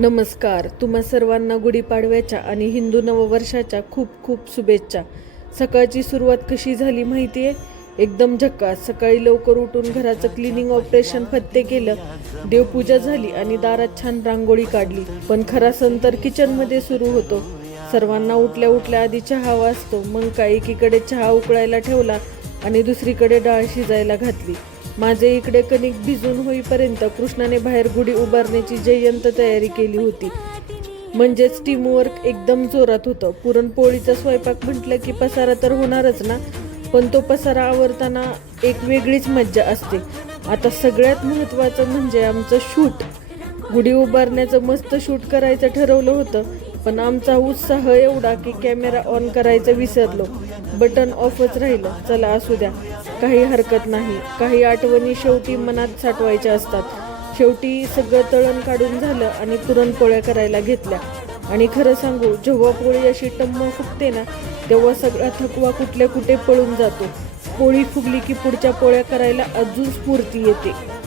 नमस्कार. तुम्हा सर्वांना गुढीपाडव्याच्या आणि हिंदू नववर्षाच्या खूप खूप शुभेच्छा. सकाळची सुरुवात कशी झाली माहिती आहे? एकदम झक्कास. सकाळी लवकर उठून घराचं क्लिनिंग ऑपरेशन फत्ते केलं, देवपूजा झाली आणि दारात छान रांगोळी काढली. पण खरा सण तर किचनमध्ये सुरू होतो. सर्वांना उठल्या उठल्या आधी चहा वाजतो. मग काय, एकीकडे चहा उकळायला ठेवला आणि दुसरीकडे डाळ शिजायला घातली. माझे इकडे कणिक भिजून होईपर्यंत कृष्णाने बाहेर गुढी उभारण्याची जय्यंत तयारी केली होती. म्हणजेच टीमवर्क एकदम जोरात होतं. पुरणपोळीचा स्वयंपाक म्हटलं की पसारा तर होणारच ना, पण तो पसारा आवरताना एक वेगळीच मज्जा असते. आता सगळ्यात महत्त्वाचं म्हणजे आमचं शूट. गुढी उभारण्याचं मस्त शूट करायचं ठरवलं होतं, पण आमचा उत्साह एवढा की कॅमेरा ऑन करायचं विसरलो. बटन ऑफच राहिलं. चला असू द्या, काही हरकत नाही. काही आठवणी शेवटी मनात साठवायच्या असतात. शेवटी सगळं तळण काढून झालं आणि पुरणपोळ्या करायला घेतल्या. आणि खरं सांगू, जेव्हा पोळी अशी टम्म फुगते ना, तेव्हा सगळा थकवा कुठल्या कुठे पळून जातो. पोळी फुगली की पुढच्या पोळ्या करायला अजून स्फूर्ती येते.